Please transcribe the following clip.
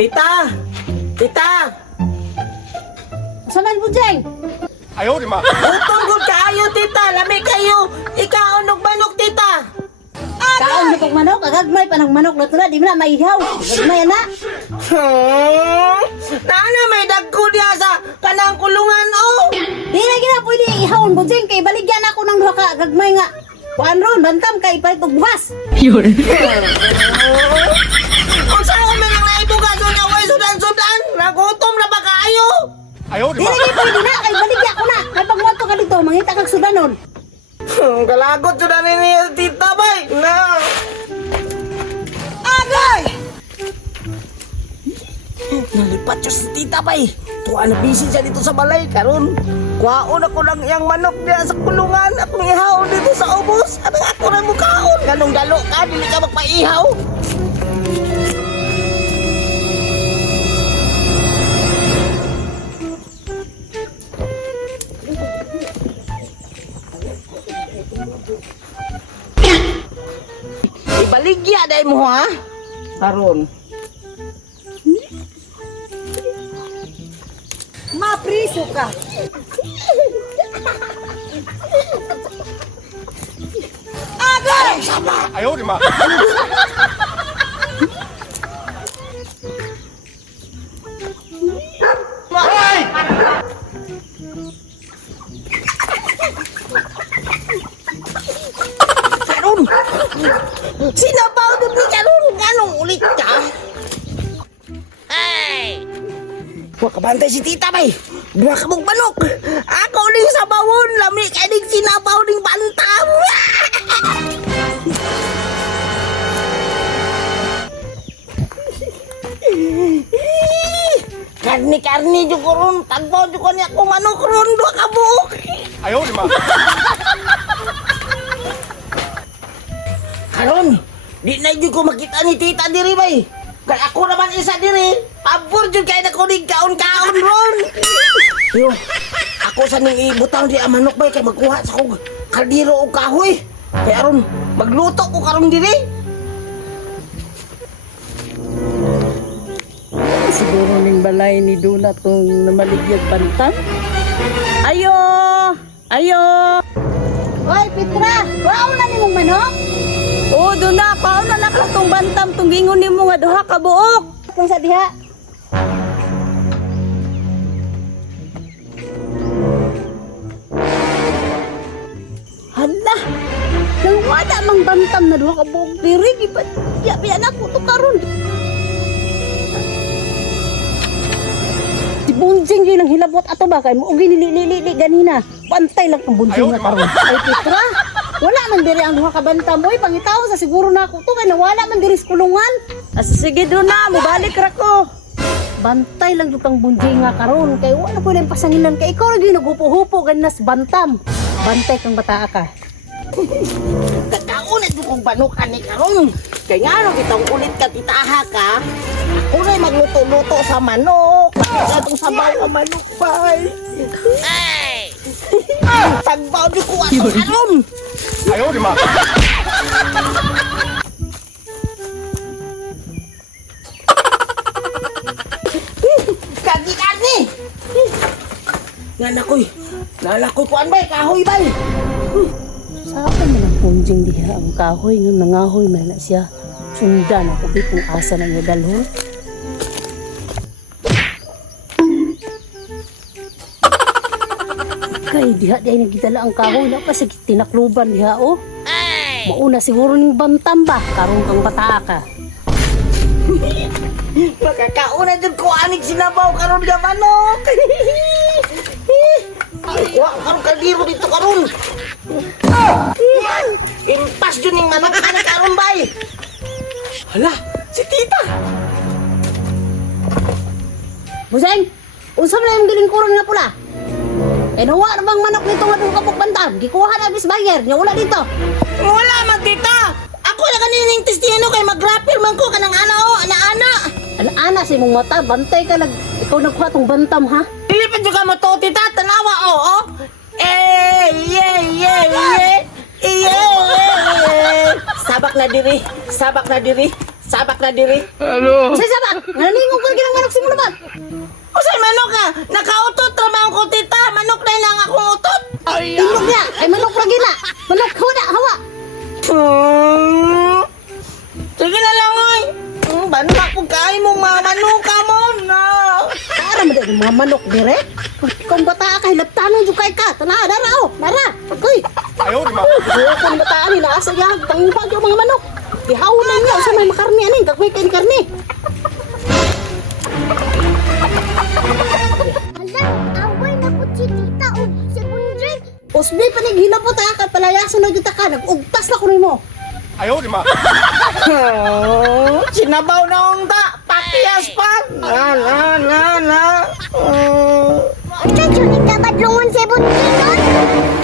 Tita! Tita! Saan mo, Jeng? Ayaw, di ma. Utong gud kaayo, tita! Lami kayo! Ikaw, unog manok, tita! Kaon mo kong manok, agagmay pa ng manok na tula, di mo na maihaw. Agagmay na. Nana, may dagko diya sa kanang kulungan, oh! Di na gina pwede ihawon mo, Jeng, kay baligyan ako ng duha ka agagmay nga. Kuan ron, bantam kay ipalit og bugas. Kung saan ko may nang naibuga doon na way sudan-sudan, nagutom na ba kaayo? Ayaw, di Di ma. na gina pwede na, kay baligyan ko na. Kay pagmuto ka dito, mangita kag sudanon. Galagot sudan ni tita, bay! Na! Agay! Nalipat siya si tita, bay! Tuwa na busy siya dito sa balay, karon. Kuhaon ako lang iyang manok diya sa kulungan at ihaw dito sa ubos. At ako na mukhaon. Ganong dalo ka, dili ka magpaihaw. Ibaligya dahil mo ha? Karon. Mapriso ka. Agay! Ayaw, di ma. Karon! Sinabaw na ni karon! Anong ulit ka? Hey! Huwag ka bantay si tita, bay! Buha ka mong banok! Ako uling sa bawon! Lami ka ning sinabaw ning bantam! Karni-karni dyan ko ron! Tagbaw dyan ko niya kung manok ron! Dua ka buok! Ayaw, di ma. Karon, di na yun ko makita ni tita diri bay. Kaya ako naman isa diri. Pabor dyan kayo na kunig kaon-kaon ron. Yo, ako sa ning ibutang di ang manok bay kay magkuha sa kong kaldero o kahoy. Kaya ron, magluto ko karon diri. Siguro ning balay ni Duna tong namaligyag pantan. Ayo! Ayo! Hoy, Petra! Kuhaon na nimong manok? Oo, Duna. Kuhaon na lang tong bantam. Tong gingon nimo nga duha ka buok. Kung sa diha. Hala! Nang wala mang bantam na duha ka buok. Diri, iba. Yabi anak ko to karon. Si Bunjing yun ang hilabot ato ba kay mo ginilili ganina. Pantay lang ang Bunjing Ayaw, na karon. Ay Petra, wala man diri ang duha ka bantam boy, pangitaw sa siguro na ako to kay nawala man diri sa kulungan. Sige do na, mobalik ra ko. Bantay lang yung kang Bunjing nga karon kay wala ko lang pasangilan kay ikaw lagi naghupo-hupo ganas bantam. Bantay kang bataa ka. Kakaunat ko kong banukan ni karon. Kaya nga no, kitang ulit ka titaha ka. Ako na'y magluto-luto sa manok. Atong sabaw ang manok bay. Ay! Tagbaw di ko ato karon. Ayaw, di ma. Kagi-kagi! Nanakoy! Nanakoy kuan bay, kahoy bay! Sa akin man ang Bunjing diha ang kahoy nga nangahoy man na siya. Sundan ako bit kung asa na niya dalhon. Kay diha di ay nagdala ang kahoy na kasi tinakluban diha oh. Mauna siguro ning bantam ba karon kang bataa ka. Makakauna dyan ko anig sinabaw karon nga manok! Ay, kuha karon kaldiro dito karon! Impas dyan yung manok ka karon bay! Hala, si tita! Buseng, unsa man yung gilingkuran nga pula? Eh nawa na bang manok nito nga itong kapok bantam? Gikuha na bis bayer, niya wala dito. Wala man tita! Ako na kanining testino kay mag-rapper man ko kanang ana o, ana-ana! Ana si mong mata, bantay ka ikaw nagkuha tong bantam ha? Pilipin dyan ka mo to tita, tanawa o, oh! Eh, yeah! Sabak na diri, sabak na diri. Sa sabak, naningog ka ginang manok simula ba? Usay manok ka, nakautot ramang ko tita, manok na lang akong utot. Tingog niya, ay manok ra gina. Manok huda, hawa. Sige na lang oy. Banwa po kayo mong mga manuka mo na. Para mo din mga manok dire. Kung bata ka, hilaptanon yung kay ka. Tana, dara o, dara. Uy, 哎呦我的妈！ kung bataan nila, asa yan, tangipag yung mga manok. Ihawin niyo, sa may makarni, aning, kagway kayo ni karni. Ala, away na po si tita o si Bundre. Usbi pa naghilapot ha, kay palayasan na kita ka, nag-ugtas na kunin mo. 哎呦我的妈！ Sinabaw na ang ta, patiyas pa. Na. Ang dadyo ni tabad lungon si Bundre nun.